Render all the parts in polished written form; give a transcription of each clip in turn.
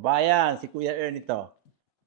Kabayan, si Kuya Ernie to.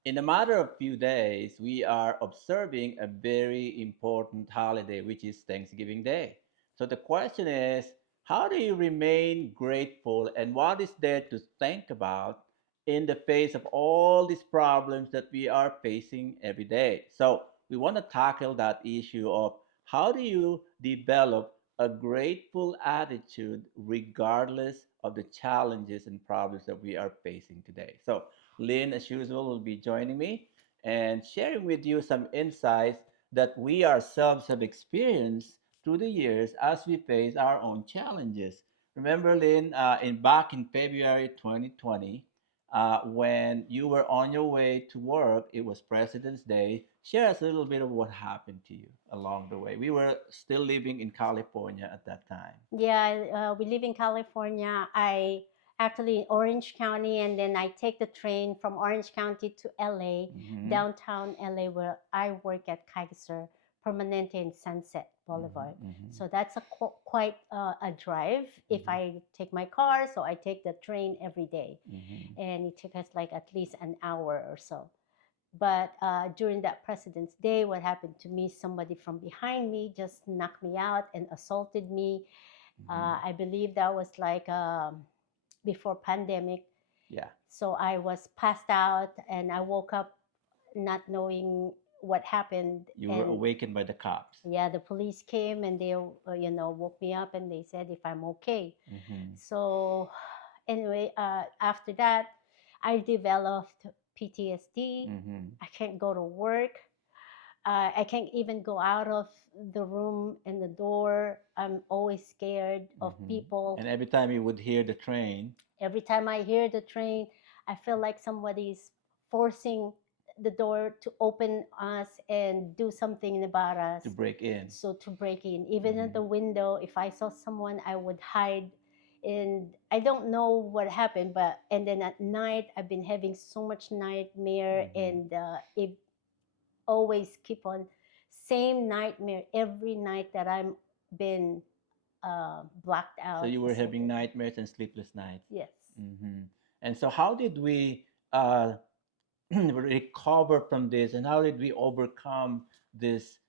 In a matter of few days, we are observing a very important holiday, which is Thanksgiving Day. So the question is, how do you remain grateful and what is there to think about in the face of all these problems that we are facing every day? So we want to tackle that issue of how do you develop a grateful attitude regardless of the challenges and problems that we are facing today. So Lynn, as usual, will be joining me and sharing with you some insights that we ourselves have experienced through the years as we face our own challenges. Remember, Lynn, in back in February 2020, when you were on your way to work, it was President's Day. Share us a little bit of what happened to you along the way. We were still living in California at that time. Yeah, we live in California. I actually in Orange County, and then I take the train from Orange County to LA, Mm-hmm. downtown LA, where I work at Kaiser Permanente in Sunset Boulevard. Mm-hmm. Mm-hmm. So that's quite a drive if Mm-hmm. I take my car. So I take the train every day, Mm-hmm. and it took us like at least an hour or so. But during that President's Day, what happened to me? Somebody from behind me just knocked me out and assaulted me. Mm-hmm. I believe that was like before pandemic. Yeah. So I was passed out and I woke up not knowing what happened. You were And awakened by the cops. yeah, the police came and they, woke me up and they said if I'm okay. Mm-hmm. So anyway, after that, I developed PTSD. Mm-hmm. I can't go to work. I can't even go out of the room and the door. I'm always scared of Mm-hmm. people. And every time you would hear the train, Every time I hear the train, I feel like somebody's forcing the door to open us and do something about us. to break in. So to break in, even at Mm-hmm. the window, if I saw someone, I would hide. And I don't know what happened, but and then at night, I've been having so much nightmare, Mm-hmm. and it always keep on same nightmare every night that I'm been blacked So out. you were It's having something. nightmares and sleepless nights. Yes. Mm-hmm. And so, how did we recover from this, and how did we overcome this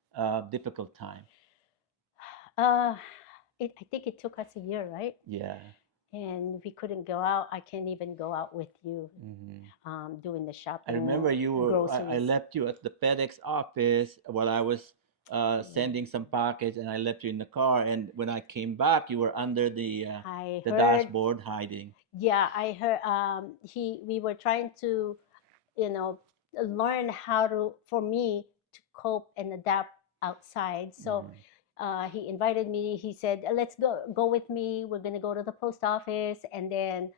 difficult time? Uh, I think it took us a year, right? Yeah. And we couldn't go out. I can't even go out with you Mm-hmm. doing the I shopping, remember I groceries. left you at the FedEx office while I was sending some package, and I left you in the car. And when I came back, you were under I the heard, dashboard hiding. yeah, I heard we were trying to, you know, learn how to, for me to cope and adapt outside. So Mm-hmm. he invited me. He said, "Let's go with me. We're gonna go to the post office." And then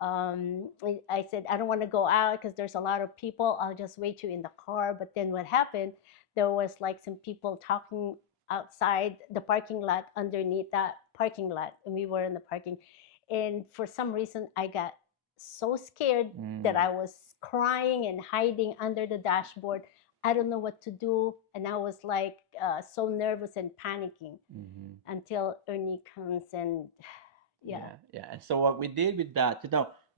I said, "I don't want to go out because there's a lot of people. I'll just wait you in the car." But then what happened? There was like some people talking outside the parking lot, underneath that parking lot, and we were in the parking. And for some reason, I got so scared that Mm. I was crying and hiding under the dashboard. I don't know what to do, and I was like so nervous and panicking Mm-hmm. until Ernie comes and yeah. Yeah, yeah. And so what we did with that,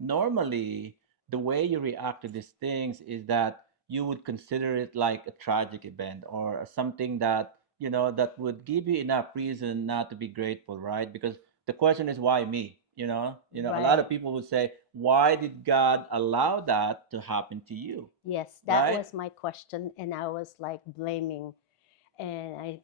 normally the way you react to these things is that you would consider it like a tragic event or something that, that would give you enough reason not to be grateful, right? Because the question is why me? A lot of Right. people would say, why did God allow that to happen to you? Yes, that Right? was my question. And I was like blaming. And I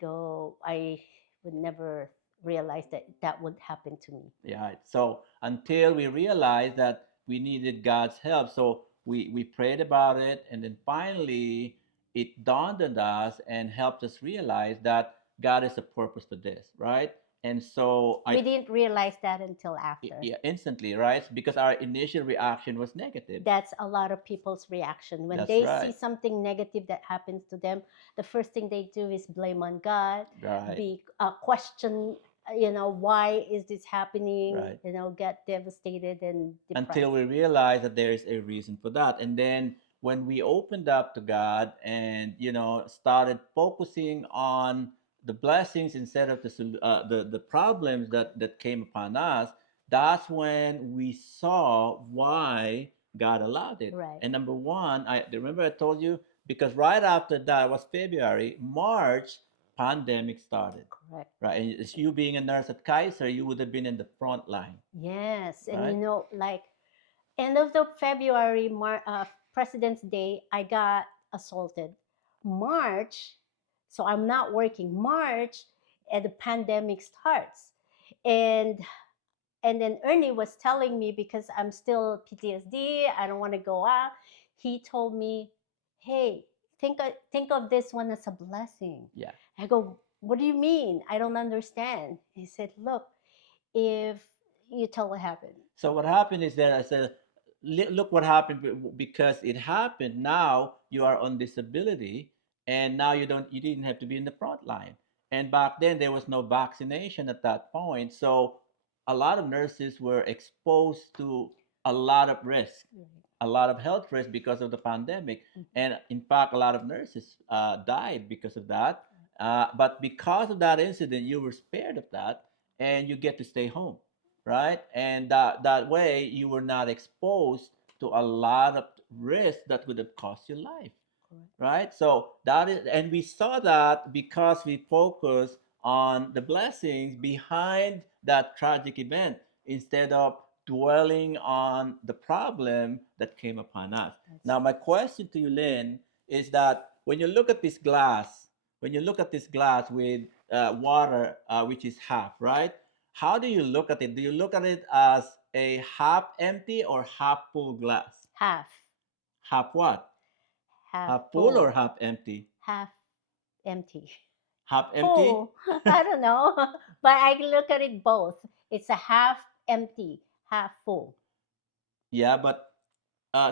would never realize that that would happen to me. Yeah. So until we realized that we needed God's help, so we prayed about it, and then finally it dawned on us and helped us realize that God has a purpose for this, right? And so We didn't realize that until after. yeah, instantly, right? Because our initial reaction was negative. That's a lot of people's reaction. When That's they see right. something negative that happens to them, the first thing they do is blame on God, Right. be question, why is this happening? Right. Get devastated and Until depressed. we realize that there is a reason for that. And then when we opened up to God and started focusing on the blessings instead of the problems that came upon us, that's when we saw why God allowed it. Right. And number one, I remember I told you, because right after that was February, March, pandemic started. Correct. Right, and it's you being a nurse at Kaiser, you would have been in the front line, Yes, and right? like end of the February, President's Day, I got assaulted. March, so I'm not working. March, and the pandemic starts, and then Ernie was telling me, because I'm still PTSD, I don't want to go out. He told me, "Hey, think of this one as a blessing." Yeah. I go, "What do you mean? I don't understand." He said, "Look, if you tell what happened." So what happened is that I said, look what happened because it happened. Now you are on disability, and now you didn't have to be in the front line. And back then there was no vaccination at that point, so a lot of nurses were exposed to a lot of risk, Right. a lot of health risk because of the pandemic. And in fact, a lot of nurses died because of that. But because of that incident, you were spared of that, and you get to stay home, right? And that way you were not exposed to a lot of risk that would have cost your life, Correct. right? So that is, and we saw that because we focus on the blessings behind that tragic event instead of dwelling on the problem that came upon us. Now, my question to you, Lynn, is that when you look at this glass, when you look at this glass with water, which is half, right? How do you look at it? Do you look at it as a half empty or half full glass? Half, Half what? half Half full or full, half empty? half empty. Half empty? Full. I don't know, but I look at it both. It's a half empty, half full. Yeah, but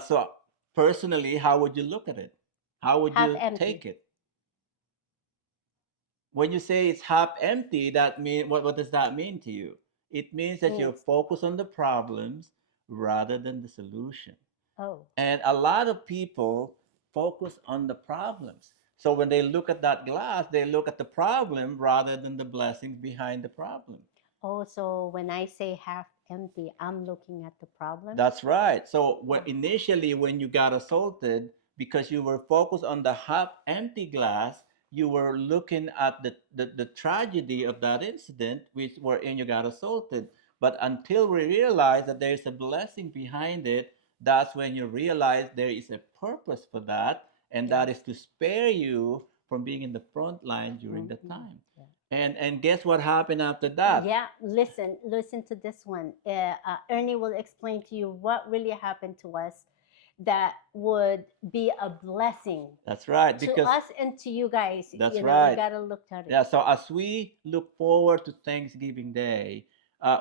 so personally, how would you look at it? How would Half you empty. take it? When you say it's half empty, that mean what does that mean to you? It means that you're Means, focused on the problems rather than the solution. oh, And a lot of people focus on the problems. So when they look at that glass, they look at the problem rather than the blessings behind the problem. oh, so when I say half empty, I'm looking at the problem. That's right. So initially, when you got assaulted, because you were focused on the half empty glass, you were looking at the tragedy of that incident, which wherein you got assaulted. But until we realize that there is a blessing behind it, that's when you realize there is a purpose for that, and that is Yes. to spare you from being in the front line during that Mhm. time. Yeah. And guess what happened after that? Yeah, listen to this one. Ernie will explain to you what really happened to us that would be a blessing That's right, to because us and to you guys. that's You right. gotta look at it. Yeah, so as we look forward to Thanksgiving Day,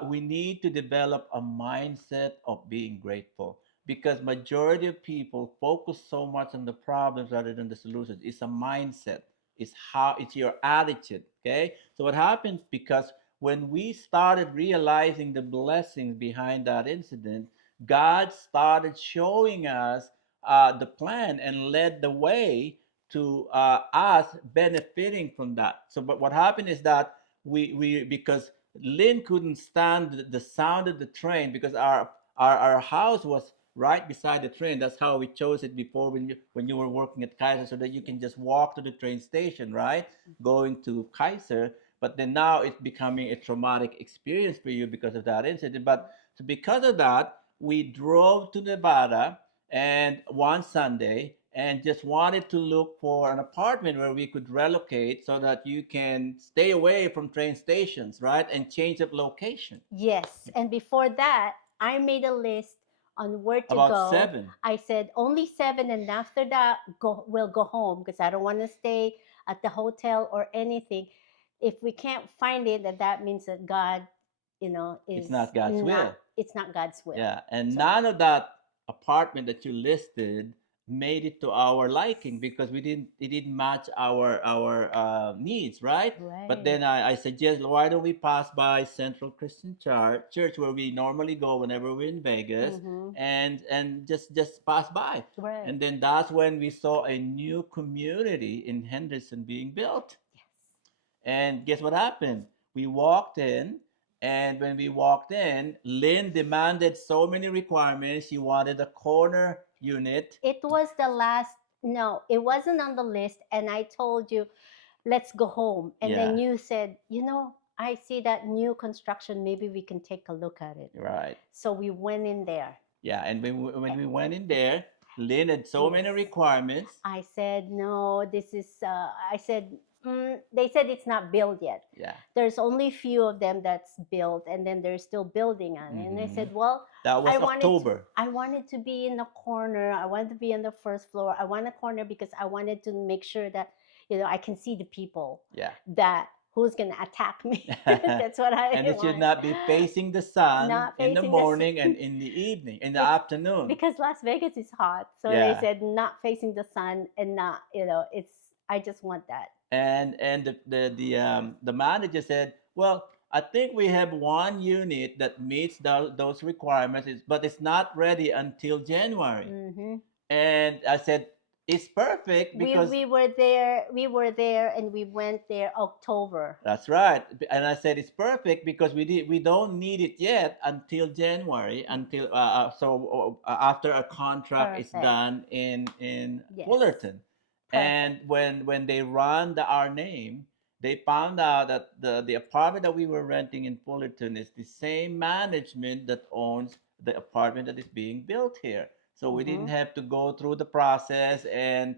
we need to develop a mindset of being grateful because majority of people focus so much on the problems rather than the solutions. It's a mindset. It's your attitude. Okay, so what happens because when we started realizing the blessings behind that incident, God started showing us the plan and led the way to us benefiting from that. So, but what happened is that we because Lynn couldn't stand the sound of the train because our house was right beside the train. That's how we chose it before when you were working at Kaiser, so that you can just walk to the train station, right, going to Kaiser. But then now it's becoming a traumatic experience for you because of that incident. But so because of that, we drove to Nevada and one Sunday and just wanted to look for an apartment where we could relocate so that you can stay away from train stations, right? And change of location. Yes, and before that, I made a list on where to About go. seven. I said only seven, and after that, we'll go home because I don't want to stay at the hotel or anything. If we can't find it, that means that God, It's is not God's not. will. It's not God's will. Yeah, and So none of that apartment that you listed made it to our liking because we didn't it didn't match our needs, right? But right. then I suggest why don't we pass by Central Christian Church where we normally go whenever we're in Vegas Mm-hmm. and just pass by. Right. And then that's when we saw a new community in Henderson being built. Yes. And guess what happened? We walked in, And when we walked in, Lynn demanded so many requirements. She wanted a corner unit. It was the last, no, it wasn't on the list. And I told you, let's go home. And then Yeah, you said, I see that new construction. Maybe we can take a look at it. right. So we went in there. Yeah, and when we went in there, Lynn had so many Yes. requirements. I said, no, this is, I said, they said it's not built yet. Yeah. There's only few of them that's built, and then they're still building on it. And I Hmm. said, well, That was October. I wanted to be in the corner. I wanted to be on the first floor. I want a corner because I wanted to make sure that, I can see the people Yeah. that who's gonna attack me. That's what I And it should want. not be facing the sun Not in the facing the morning sun. and in the evening, in the Bec- afternoon. because Las Vegas is hot. So they Yeah. said not facing the sun and not, it's I just want that. And the manager said, "Well, I think we have one unit that meets those requirements, but it's not ready until January." Hmm. And I said, "It's perfect because We were there and we went there October. that's right." And I said, "It's perfect because we don't need it yet until January, until after a contract is Perfect. done in Yes. Fullerton." Perfect. And when they run our name, they found out that the apartment that we were renting in Fullerton is the same management that owns the apartment that is being built here. So we didn't Hmm. have to go through the process, and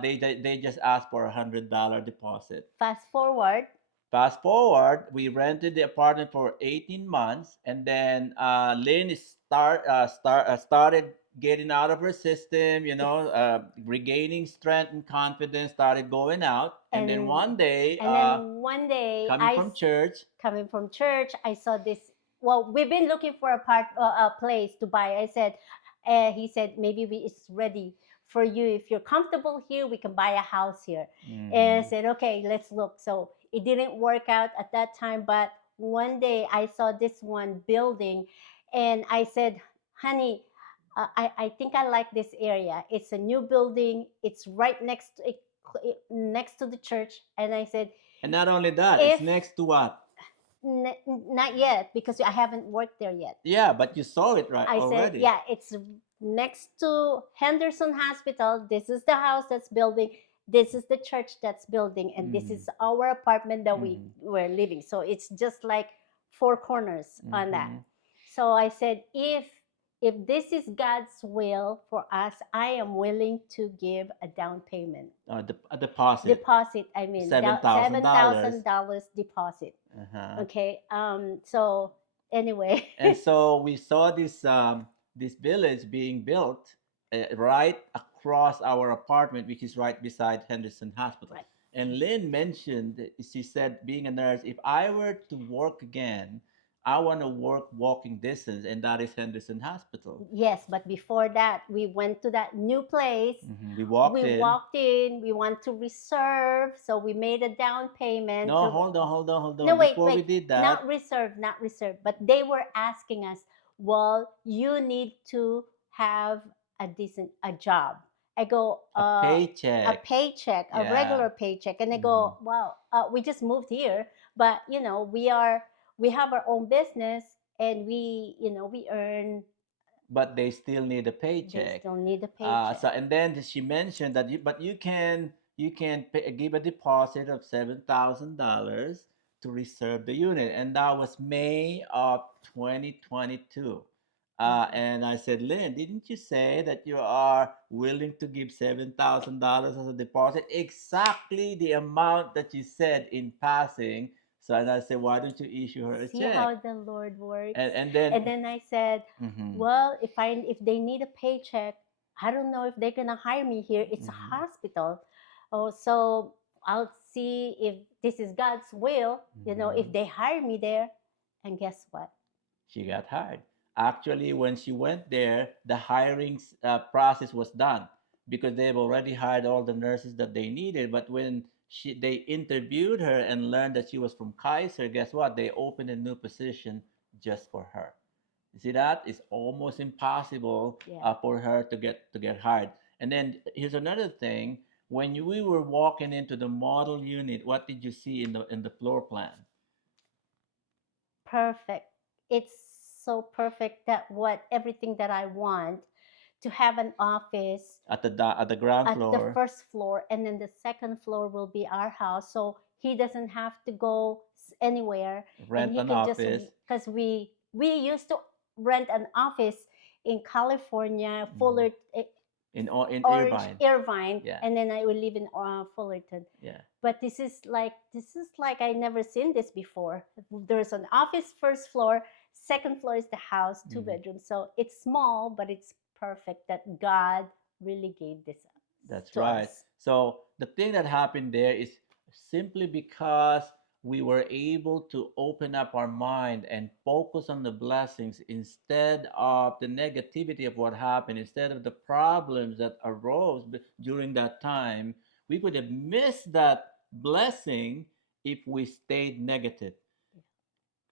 they just asked for $100 deposit. Fast forward. Fast forward, we rented the apartment for 18 months, and then Lynn started getting out of her system, regaining strength and confidence, started going out. And then and one day, and then one day coming from church, coming from church, I saw this. Well, we've been looking for a place to buy. I said, he said, maybe it's ready for you. If you're comfortable here, we can buy a house here. And I said, okay, let's look. So it didn't work out at that time, but one day I saw this one building, and I said, honey, I think I like this area. It's a new building. It's right next to the church. And I said, and not only that, it's if next to what? not yet, because I haven't worked there yet. Yeah, but you saw it right I said, already. yeah, it's next to Henderson Hospital. This is the house that's building. This is the church that's building, and this Mhm. is our apartment that we Mhm. were living. So it's just like four corners on that. Mhm. So I said, if this is God's will for us, I am willing to give a down payment. A deposit, Deposit, I mean, seven thousand dollars. $7,000 deposit. Uh-huh. Okay. So anyway. And so we saw this village being built right across our apartment, which is right beside Henderson Hospital. Right. And Lynn mentioned, she said, being a nurse, if I were to work again, I want to work walking distance, and that is Henderson Hospital. Yes, but before that, we went to that new place. We walked We in. walked in. We want to reserve, so we made a down payment. No, hold on, hold on, hold No, on. wait, Before we wait. did Not that, reserve, not reserve. But they were asking us, well, you need to have a job. I go, a a paycheck. paycheck, a Yeah. regular paycheck. And I Mhm. go, well, we just moved here, but we have our own business, and we earn. But they still need a They paycheck. still need a paycheck. So and then she mentioned that you can give a deposit of $7,000 to reserve the unit, and that was May of 2022. And I said, Lynn, didn't you say that you are willing to give $7,000 as a deposit? Exactly the amount that you said in passing. So and I said, why don't you issue her a See check? how the Lord works. And then. And then I said, Mhm, well, if they need a paycheck, I don't know if they're gonna hire me here. It's a mhm, hospital. Oh, so I'll see if this is God's will, if mhm. they hire me there. And guess what? She got hired. Actually, when she went there, the hiring process was done because they've already hired all the nurses that they needed. But when they interviewed her and learned that she was from Kaiser, guess what? They opened a new position just for her. You see that? It's almost impossible Yeah. for her to get hired. And then here's another thing: when we were walking into the model unit, what did you see in the floor plan? perfect. It's so perfect that what everything that I want, to have an office At the ground at the floor, first floor, and then the second floor will be our house, so he doesn't have to go anywhere, and rent he an can just, office because we used to rent an office in California, mhm, Fuller, in Orange, Irvine. Irvine, Yeah, and then I will live in Fullerton. yeah, But this is like I never seen this before. There's an office first floor, second floor is the house, two mhm. bedrooms. So it's small, but it's perfect that God really gave this That's to right. us. So the thing that happened there is simply because we were able to open up our mind and focus on the blessings instead of the negativity of what happened, instead of the problems that arose during that time. We could have missed that blessing if we stayed negative,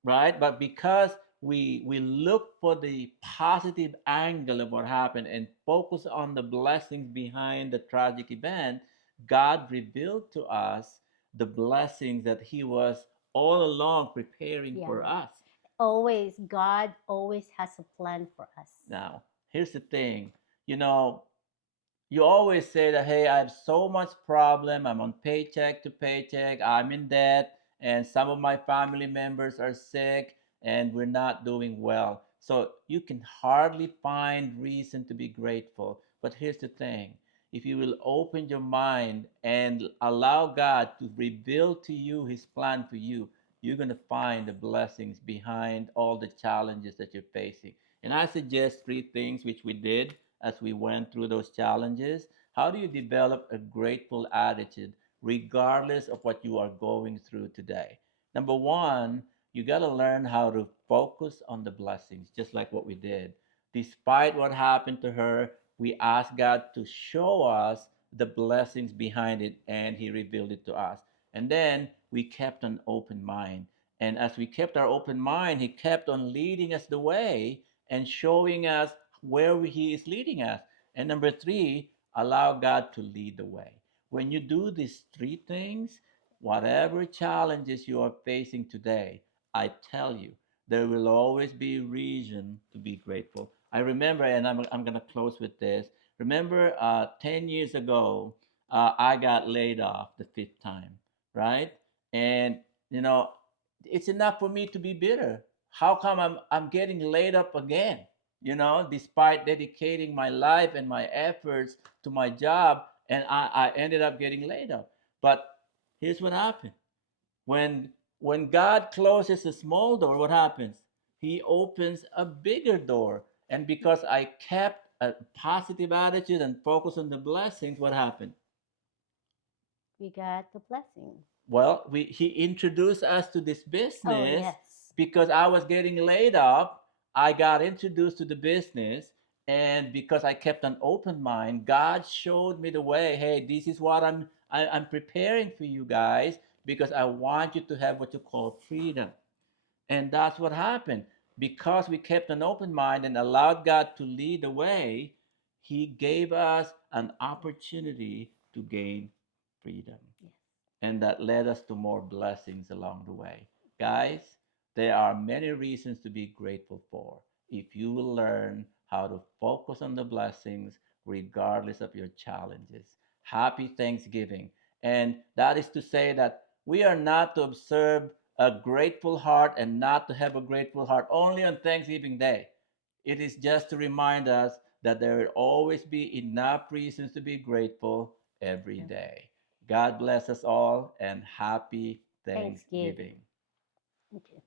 right? But because we look for the positive angle of what happened and focus on the blessings behind the tragic event, God revealed to us the blessings that He was all along preparing Yeah. for us. Always, God always has a plan for us. Now, here's the thing, you know, you always say that, hey, I have so much problem, I'm on paycheck to paycheck, I'm in debt, and some of my family members are sick, and we're not doing well. So you can hardly find reason to be grateful. But here's the thing, if you will open your mind and allow God to reveal to you his plan for you, you're going to find the blessings behind all the challenges that you're facing. And I suggest three things which we did as we went through those challenges. How do you develop a grateful attitude regardless of what you are going through today? Number one, you got to learn how to focus on the blessings, just like what we did. Despite what happened to her, we asked God to show us the blessings behind it, and He revealed it to us. And then we kept an open mind. And as we kept our open mind, He kept on leading us the way and showing us where He is leading us. And number three, allow God to lead the way. When you do these three things, whatever challenges you are facing today, I tell you, there will always be reason to be grateful. I remember, and I'm going to close with this. Remember, 10 years ago, I got laid off the fifth time, right? And, you know, it's enough for me to be bitter. How come I'm getting laid up again? You know, despite dedicating my life and my efforts to my job, and I ended up getting laid up. But here's what happened. When God closes a small door, what happens? He opens a bigger door. And because I kept a positive attitude and focus on the blessings, what happened? We got the blessing. Well, he introduced us to this Oh, business yes. because I was getting laid up. I got introduced to the business, and because I kept an open mind, God showed me the way. Hey, this is what I'm preparing for you guys because I want you to have what you call freedom. And that's what happened. Because we kept an open mind and allowed God to lead the way, He gave us an opportunity to gain freedom, Yes. and that led us to more blessings along the way. Guys, there are many reasons to be grateful for if you will learn how to focus on the blessings regardless of your challenges. Happy Thanksgiving. And that is to say that we are not to observe a grateful heart and not to have a grateful heart only on Thanksgiving Day. It is just to remind us that there will always be enough reasons to be grateful every Yes. day. God bless us all and happy Thanksgiving. Thanksgiving. Okay.